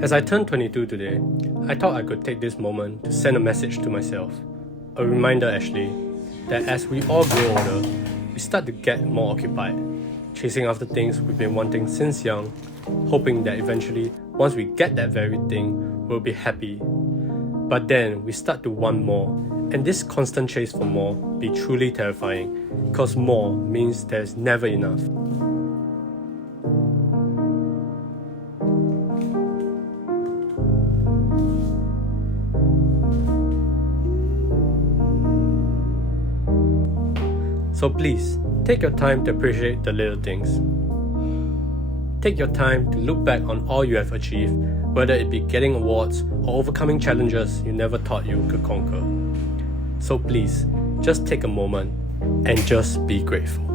As I turned 22 today, I thought I could take this moment to send a message to myself. A reminder actually, that as we all grow older, we start to get more occupied, chasing after things we've been wanting since young, hoping that eventually, once we get that very thing, we'll be happy. But then we start to want more, and this constant chase for more be truly terrifying, because more means there's never enough. So please, take your time to appreciate the little things. Take your time to look back on all you have achieved, whether it be getting awards or overcoming challenges you never thought you could conquer. So please, just take a moment and just be grateful.